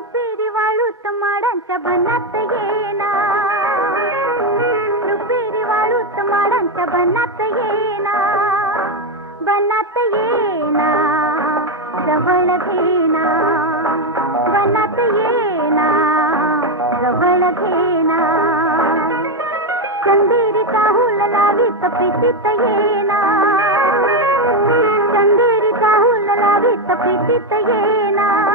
रुपेरी वाळूत माडांच्या बनात येना, रुपेरी वाळूत माडांच्या बनात येना, बनात येना जवळ घेना, बनात येना जवळ घेना, चंदेरी चाहूल लावीत प्रीतीत येना, चंदेरी चाहूल लावीत प्रीतीत येना.